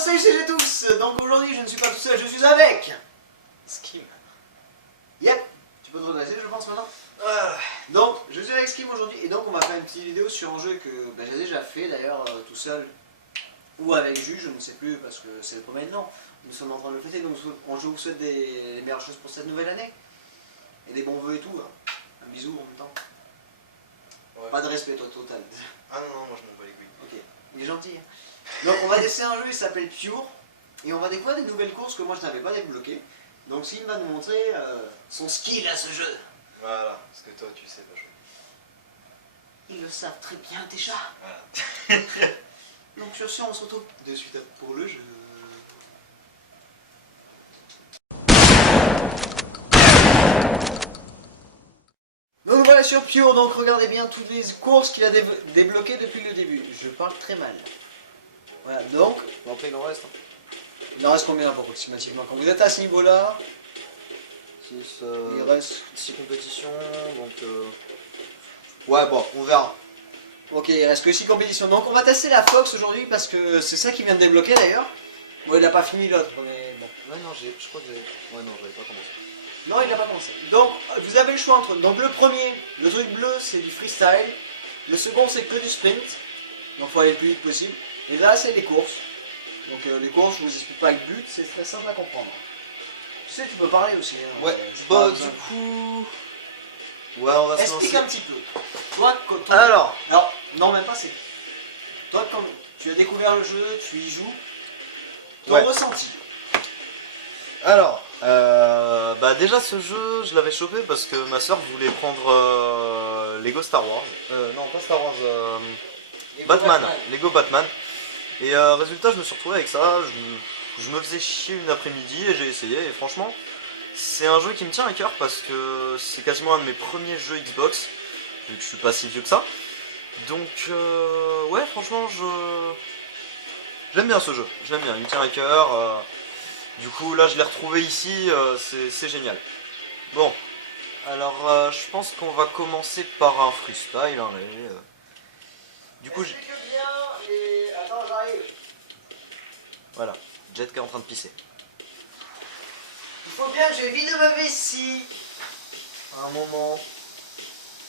salut CG tous. Donc aujourd'hui je ne suis pas tout seul, je suis avec Skim. Yep, tu peux te redresser je pense maintenant. Donc je suis avec Skim aujourd'hui et donc on va faire une petite vidéo sur un jeu que j'ai déjà fait d'ailleurs tout seul ou avec Jules, je ne sais plus parce que c'est le premier de l'an. Nous sommes en train de le fêter donc je vous souhaite les meilleures choses pour cette nouvelle année et des bons vœux et tout. Hein. Un bisou en même temps. Ouais. Pas de respect toi total. Ah non, moi je m'en bats les couilles. Ok, il est gentil. Hein. Donc on va tester un jeu, il s'appelle Pure. Et on va découvrir des nouvelles courses que moi je n'avais pas débloquées. Donc Skim va nous montrer son skill à ce jeu. Voilà, parce que toi tu sais pas jouer. Ils le savent très bien déjà. Voilà. Donc sur ce on se retrouve de suite pour le jeu. Donc voilà sur Pure, donc regardez bien toutes les courses qu'il a débloquées depuis le début. Je parle très mal. Voilà, donc, bon après il en reste. Hein. Il en reste combien approximativement? Quand vous êtes à ce niveau-là, 6 il reste 6 compétitions, donc ouais bon, on verra. Ok, il reste que 6 compétitions. Donc on va tester la Fox aujourd'hui parce que c'est ça qui vient de débloquer d'ailleurs. Bon, il n'a pas fini l'autre, mais bon. Ouais non, je crois que j'ai... Ouais non, j'avais pas commencé. Non, il n'a pas commencé. Donc vous avez le choix entre... Donc le premier, le truc bleu, c'est du freestyle. Le second, c'est que du sprint. Donc il faut aller le plus vite possible. Et là, c'est les courses. Donc les courses, je vous explique pas le but, c'est très simple à comprendre. Tu sais, tu peux parler aussi. Hein, ouais, bah du coup... Ouais, on va se lancer. Explique un petit peu. Toi, quand Alors, non, même pas c'est... Toi, quand tu as découvert le jeu, tu y joues, ton ouais. ressenti. Alors, bah déjà ce jeu, je l'avais chopé parce que ma soeur voulait prendre Lego Star Wars. Non, pas Star Wars, Batman, Lego Batman. Et résultat, je me suis retrouvé avec ça, je me faisais chier une après-midi et j'ai essayé. Et franchement, c'est un jeu qui me tient à cœur parce que c'est quasiment un de mes premiers jeux Xbox, vu que je suis pas si vieux que ça. Donc, ouais, franchement, j'aime bien ce jeu, je l'aime bien, il me tient à cœur. Du coup, là, je l'ai retrouvé ici, c'est génial. Bon, alors, je pense qu'on va commencer par un freestyle. Hein, Du coup, explique bien et... Attends, j'arrive. Voilà, Jet qui est en train de pisser. Il faut bien que je vide ma vessie. Un moment.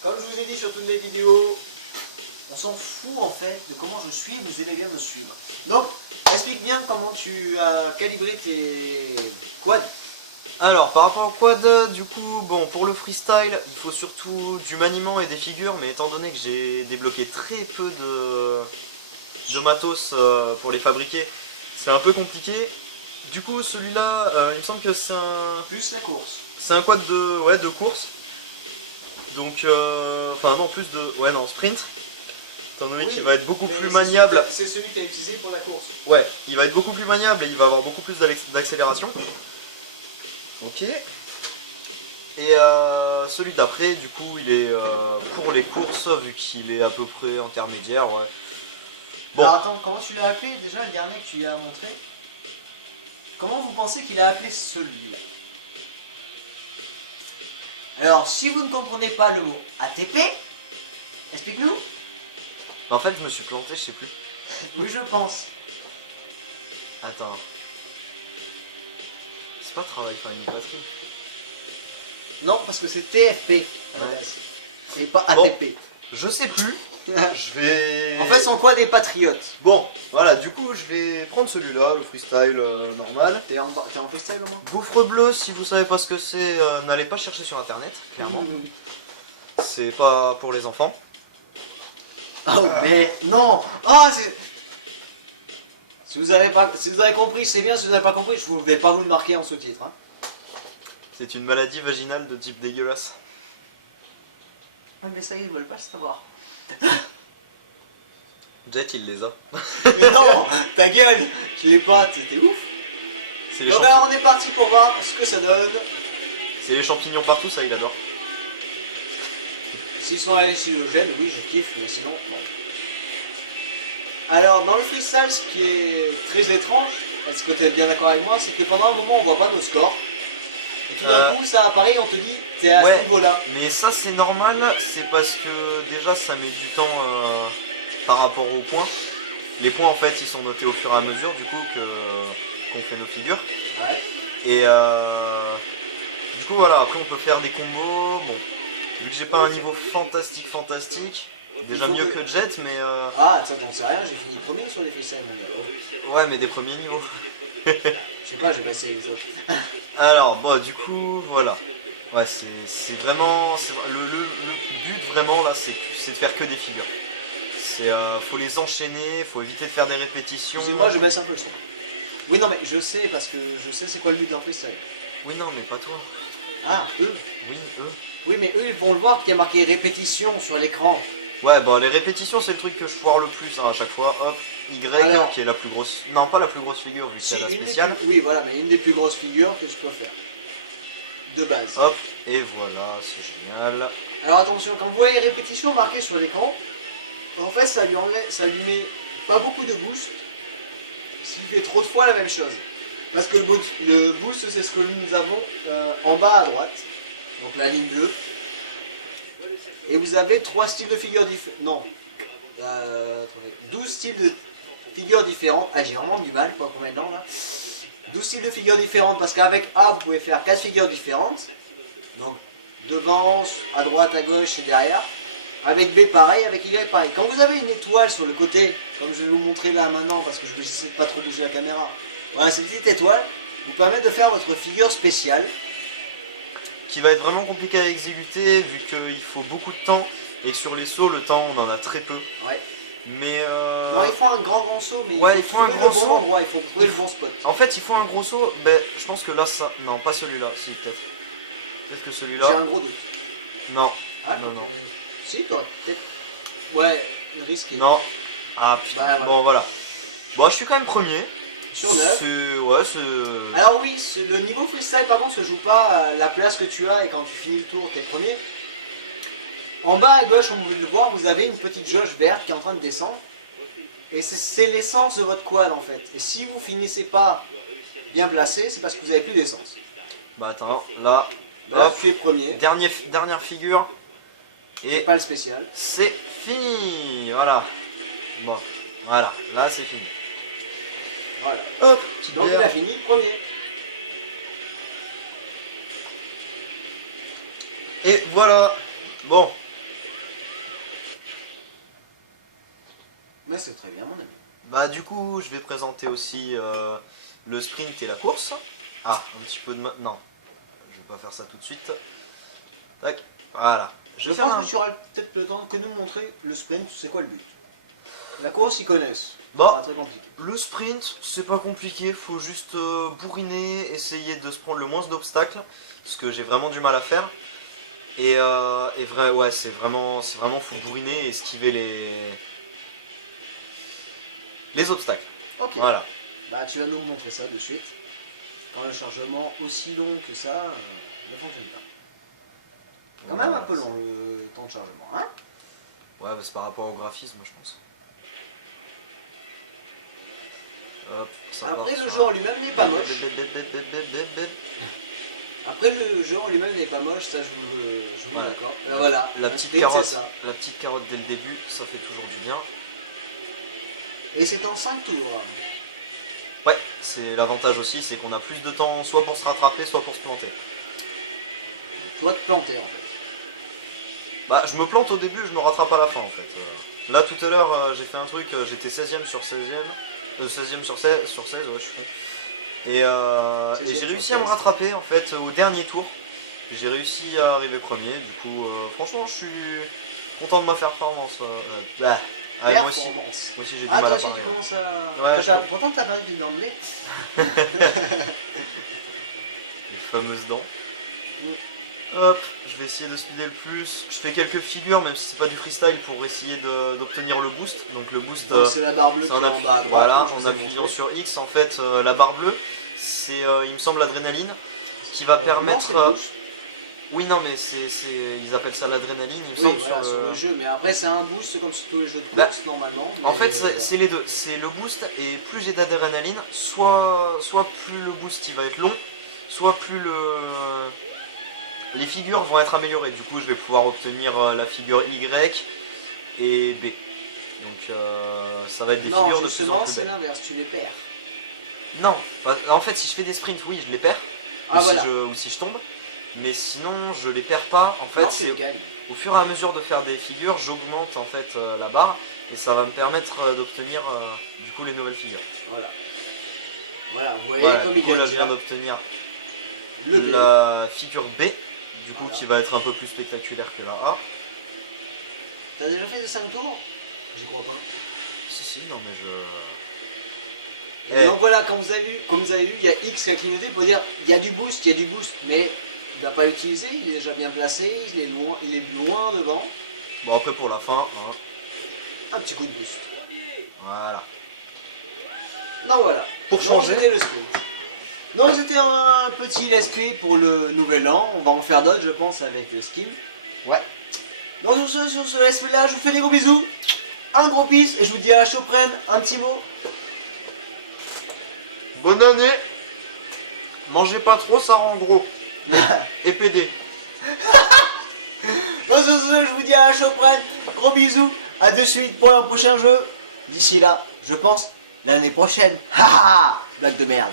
Comme je vous ai dit sur toutes les vidéos, on s'en fout en fait de comment je suis, vous aimez bien me suivre. Donc, explique bien comment tu as calibré tes quads. Alors, par rapport au quad, du coup, bon, pour le freestyle, il faut surtout du maniement et des figures, mais étant donné que j'ai débloqué très peu de matos pour les fabriquer, c'est un peu compliqué. Du coup, celui-là, il me semble que c'est un... Plus la course. C'est un quad de course. Donc, enfin non, plus de... Ouais, non, sprint. Étant donné qu'il va être beaucoup plus maniable. C'est celui que tu as utilisé pour la course. Ouais, il va être beaucoup plus maniable et il va avoir beaucoup plus d'accélération. Ok. Et celui d'après, du coup, il est pour les courses, vu qu'il est à peu près intermédiaire, ouais. Bon. Alors attends, comment tu l'as appelé déjà le dernier que tu lui as montré? Comment vous pensez qu'il a appelé celui-là? Alors, si vous ne comprenez pas le mot ATP, explique-nous. En fait, je me suis planté, je sais plus. Oui, je pense. Attends. C'est pas travail Finding Patrie. Non, parce que c'est TFP. C'est pas ATP. Bon, je sais plus. Je vais... En fait, c'est quoi des patriotes? Bon, voilà, du coup, je vais prendre celui-là, le freestyle normal. T'es en freestyle au moins? Gouffre bleu, si vous savez pas ce que c'est, n'allez pas chercher sur internet, clairement. C'est pas pour les enfants. Oh, mais non! Ah, c'est... Si vous avez compris, c'est bien. Si vous n'avez pas compris, je ne vais pas vous le marquer en sous-titre. Hein. C'est une maladie vaginale de type dégueulasse. Ah, mais ça, ils ne veulent pas le savoir. Jet, il les a. Mais non, ta gueule, je l'ai pas, t'es ouf. C'est les Donc champignons. là, on est parti pour voir ce que ça donne. C'est les champignons partout, ça, il adore. S'ils sont hallucinogènes, oui, je kiffe, mais sinon, non. Alors, dans le freestyle, ce qui est très étrange, est-ce que tu es bien d'accord avec moi, c'est que pendant un moment, on voit pas nos scores. Et tout d'un coup, ça apparaît et on te dit, t'es à ce niveau-là. Mais ça, c'est normal, c'est parce que déjà, ça met du temps par rapport au point. Les points en fait ils sont notés au fur et à mesure du coup qu'on fait nos figures. Ouais. Et du coup voilà, après on peut faire des combos. Bon, vu que j'ai pas un niveau fantastique, déjà mieux que Jet, mais Ah, ça t'en sais rien, j'ai fini premier sur les freestyle mondial. ouais, mais des premiers niveaux. Je sais pas, j'ai passé les autres. Alors bon, du coup voilà. Ouais, c'est vraiment le but vraiment là, c'est de faire que des figures. Faut les enchaîner, faut éviter de faire des répétitions. Excusez-moi, je baisse un peu le son. Oui, non, mais je sais, parce que je sais c'est quoi le but d'un freestyle. Oui, non, mais pas toi. Ah, eux. Oui, eux. Oui, mais eux, ils vont le voir qu'il y a marqué répétition sur l'écran. Ouais, bon, les répétitions, c'est le truc que je foire le plus hein, à chaque fois. Hop, Y, Alors, qui est la plus grosse. Non, pas la plus grosse figure, vu que c'est la spéciale. Oui, voilà, mais une des plus grosses figures que je peux faire. De base. Hop, et voilà, c'est génial. Alors attention, quand vous voyez répétition marquée sur l'écran, en fait, ça lui met pas beaucoup de boost s'il fait trop de fois la même chose. Parce que le boost, c'est ce que nous avons en bas à droite. Donc la ligne bleue. Et vous avez 3 styles de figures différents. Non. 12 styles de figures différents. Ah, j'ai vraiment du mal pour maintenant là. 12 styles de figures différentes. Parce qu'avec A, vous pouvez faire 4 figures différentes. Donc devant, à droite, à gauche et derrière. Avec B pareil, avec Y pareil. Quand vous avez une étoile sur le côté, comme je vais vous montrer là maintenant, parce que je vais essayer de pas trop bouger la caméra. Voilà, cette petite étoile vous permet de faire votre figure spéciale. Qui va être vraiment compliqué à exécuter, vu qu'il faut beaucoup de temps, et que sur les sauts, le temps, on en a très peu. Ouais. Mais non, il faut un grand saut, mais ouais, il faut un gros saut. Endroit, il faut trouver le bon spot. En fait, il faut un gros saut. Ben, je pense que là, ça. Non, pas celui-là. Si, peut-être. Peut-être que celui-là. J'ai un gros doute. Non. Ah, non, non. Si, toi, peut-être. Ouais, risqué. Non. Ah putain. Bah, voilà. Bon, voilà. Bon, je suis quand même premier. Sur 9. Ouais, c'est. Alors, oui, le niveau freestyle, par contre, se joue pas à la place que tu as et quand tu finis le tour, t'es premier. En bas à gauche, on peut le voir, vous avez une petite jauge verte qui est en train de descendre. Et c'est l'essence de votre quad en fait. Et si vous finissez pas bien placé, c'est parce que vous n'avez plus d'essence. Bah attends, là, Là, tu es premier. Dernière figure. Et pas le spécial. C'est fini. Voilà. Bon, voilà, là c'est fini. Voilà. Hop, petite Donc bière. il a fini premier. Et voilà. Bon. Mais c'est très bien mon ami. Bah du coup, je vais présenter aussi le sprint et la course. Ah, un petit peu de... Non, je vais pas faire ça tout de suite. Tac, voilà. Je pense que tu auras peut-être le temps que de nous montrer le sprint, c'est quoi le but. La course, ils connaissent. Bon, Pas très compliqué. le sprint, c'est pas compliqué, faut juste bourriner, essayer de se prendre le moins d'obstacles, ce que j'ai vraiment du mal à faire. Et ouais, c'est vraiment faut bourriner et esquiver les obstacles. Ok. Voilà. Bah tu vas nous montrer ça de suite. Quand un chargement aussi long que ça ne fonctionne pas. Quand même un peu long le temps de chargement, hein? Ouais, bah, c'est par rapport au graphisme, je pense. Hop, ça Après part le sur jeu en lui-même n'est pas moche. un- Après le jeu en lui-même n'est pas moche, ça je vous Voilà. d'accord. Voilà. La Un petite sprint, carotte, c'est ça. la petite carotte dès le début, ça fait toujours du bien. Et c'est en 5 tours. Ouais, c'est l'avantage aussi, c'est qu'on a plus de temps soit pour se rattraper, soit pour se planter. Tu dois te planter en fait. Bah, je me plante au début, je me rattrape à la fin en fait. Là tout à l'heure, j'ai fait un truc, j'étais 16ème sur 16ème. 16ème sur 16, ouais, je suis con. Et j'ai réussi à me rattraper en fait au dernier tour. J'ai réussi à arriver premier, du coup, franchement, je suis content de ma performance. Allez, moi aussi j'ai du mal à toi parler. aussi, tu commences à... Ouais, Pourtant t'as pas vu dans le nez. Les fameuses dents. Hop, je vais essayer de speeder le plus. Je fais quelques figures, même si c'est pas du freestyle, pour essayer d'obtenir le boost. Donc le boost, c'est la barre bleue c'est en, qui est en bas à droite, voilà, je en vous ai appuyant montré. sur X, en fait, la barre bleue, c'est, il me semble, l'adrénaline, qui va permettre... Non, c'est le boost. oui, non, mais ils appellent ça l'adrénaline, il me Oui, semble, voilà, sur le jeu, mais après c'est un boost comme sur tous les jeux de Bah, course normalement. En mais- fait, c'est les deux. C'est le boost, et plus j'ai d'adrénaline, soit plus le boost il va être long, soit plus les figures vont être améliorées. Du coup, je vais pouvoir obtenir la figure Y et B. Donc ça va être des Non, figures de plus en justement, plus c'est belles. l'inverse, tu les perds. Non, en fait si je fais des sprints, oui je les perds. Ah, ou, voilà. ou si je tombe. Mais sinon je les perds pas. En fait Non, c'est tu gagnes. au fur et à mesure de faire des figures, j'augmente en fait la barre. Et ça va me permettre d'obtenir du coup les nouvelles figures. Voilà. Voilà, vous voyez Voilà, comme du il coup là gagne je viens d'obtenir le B. la figure B. Du coup Voilà. qui va être un peu plus spectaculaire que la A. T'as déjà fait de 5 tours? J'y crois pas. Si, non mais je... Et donc voilà, comme vous avez vu, il y a X qui a clignoté pour dire il y a du boost, mais il va pas l'utiliser, il est déjà bien placé, il est loin devant. Bon après pour la fin, hein. Un petit coup de boost. Voilà. Donc voilà. Pour Donc, changer. c'était le sprint. Donc c'était un petit let's play pour le nouvel an. On va en faire d'autres je pense avec le skin. Ouais. Donc sur ce let's play là, je vous fais des gros bisous. Un gros peace et je vous dis à la Choprenne, un petit mot. Bonne année. Mangez pas trop, ça rend gros. Et PD. Donc sur ce, je vous dis à la Choprenne, gros bisous, à de suite pour un prochain jeu. D'ici là, je pense, l'année prochaine. Haha, blague de merde.